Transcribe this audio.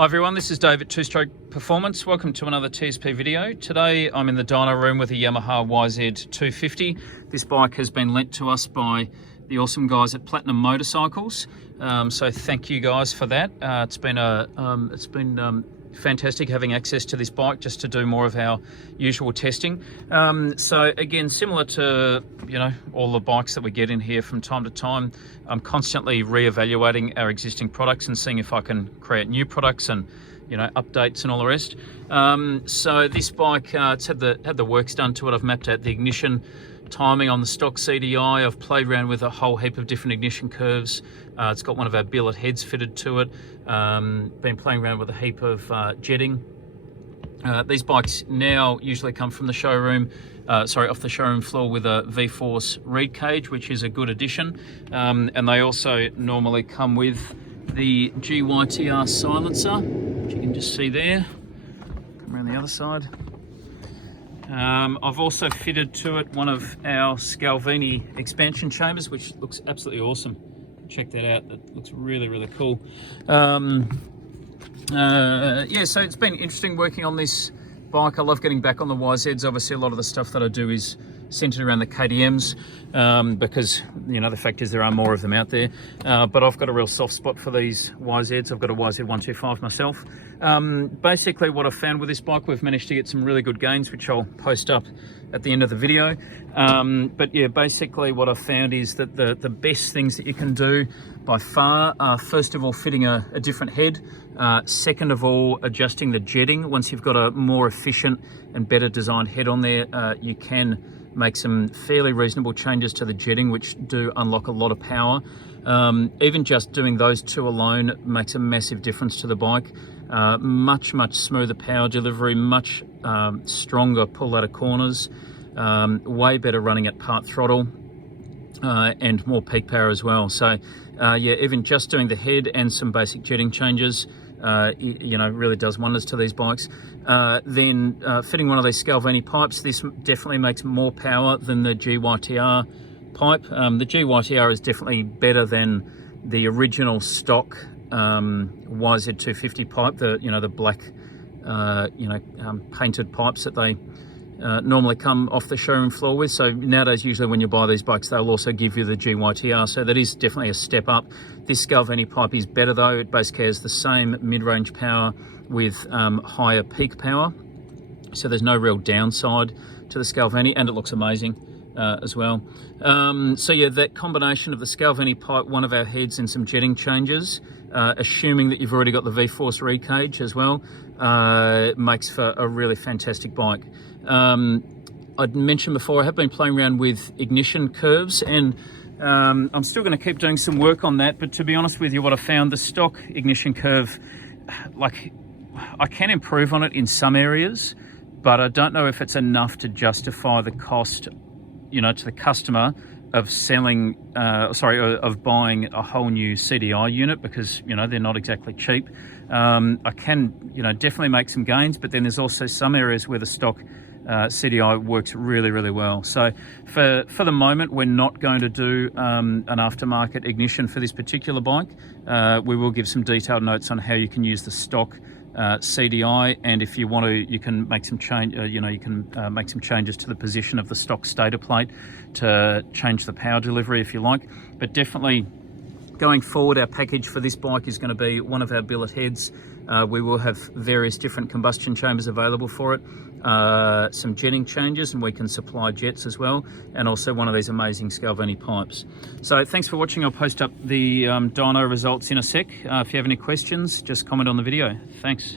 Hi everyone, this is Dave at Two Stroke Performance. Welcome to another TSP video. Today I'm in the dyno room with a Yamaha YZ250. This bike has been lent to us by the awesome guys at Platinum Motorcycles. So thank you guys for that. It's been fantastic having access to this bike just to do more of our usual testing. So again, similar to all the bikes that we get in here from time to time, I'm constantly re-evaluating our existing products and seeing if I can create new products and updates and all the rest. So this bike, it's had the works done to it. I've mapped out the ignition timing on the stock CDI. I've played around with a whole heap of different ignition curves. It's got one of our billet heads fitted to it. Been playing around with a heap of jetting. These bikes now usually come from the showroom, off the showroom floor with a V-Force reed cage, which is a good addition. And they also normally come with the GYTR silencer, which you can just see there. Come around the other side. I've also fitted to it one of our Scalvini expansion chambers, which looks absolutely awesome. Check that out, that looks really, really cool. Yeah, so it's been interesting working on this bike. I love getting back on the YZs. Obviously a lot of the stuff that I do is centered around the KTMs, because the fact is there are more of them out there, but I've got a real soft spot for these YZs. I've got a YZ125 myself. Basically what I've found with this bike, we've managed to get some really good gains, which I'll post up at the end of the video. But yeah, basically what I've found is that the best things that you can do by far are, first of all, fitting a different head. Second of all, adjusting the jetting. Once you've got a more efficient and better designed head on there, you can make some fairly reasonable changes to the jetting, which do unlock a lot of power. Even just doing those two alone makes a massive difference to the bike. Much smoother power delivery, much stronger pull out of corners, way better running at part throttle, and more peak power as well. So yeah, even just doing the head and some basic jetting changes really does wonders to these bikes. Then fitting one of these Scalvini pipes, this definitely makes more power than the GYTR pipe. The GYTR is definitely better than the original stock YZ250 pipe, the black painted pipes that they normally come off the showroom floor with. So nowadays, usually when you buy these bikes, they'll also give you the GYTR, so that is definitely a step up. This Scalvini pipe is better though. It basically has the same mid-range power with higher peak power, so there's no real downside to the Scalvini, and it looks amazing as well. So yeah, that combination of the Scalvini pipe, one of our heads, and some jetting changes, assuming that you've already got the V-Force reed cage as well, makes for a really fantastic bike. I'd mentioned before, I have been playing around with ignition curves, and I'm still going to keep doing some work on that. But to be honest with you, what I found, the stock ignition curve, like, I can improve on it in some areas, but I don't know if it's enough to justify the cost, to the customer of selling, of buying a whole new CDI unit, because they're not exactly cheap. I can definitely make some gains, but then there's also some areas where the stock CDI works really well. So for the moment, we're not going to do an aftermarket ignition for this particular bike. We will give some detailed notes on how you can use the stock CDI, and if you want to, you can make some change. Make some changes to the position of the stock stator plate to change the power delivery if you like. But definitely, going forward, our package for this bike is going to be one of our billet heads. We will have various different combustion chambers available for it, some jetting changes, and we can supply jets as well, and also one of these amazing Scalvini pipes. So thanks for watching. I'll post up the dyno results in a sec. If you have any questions, just comment on the video. Thanks.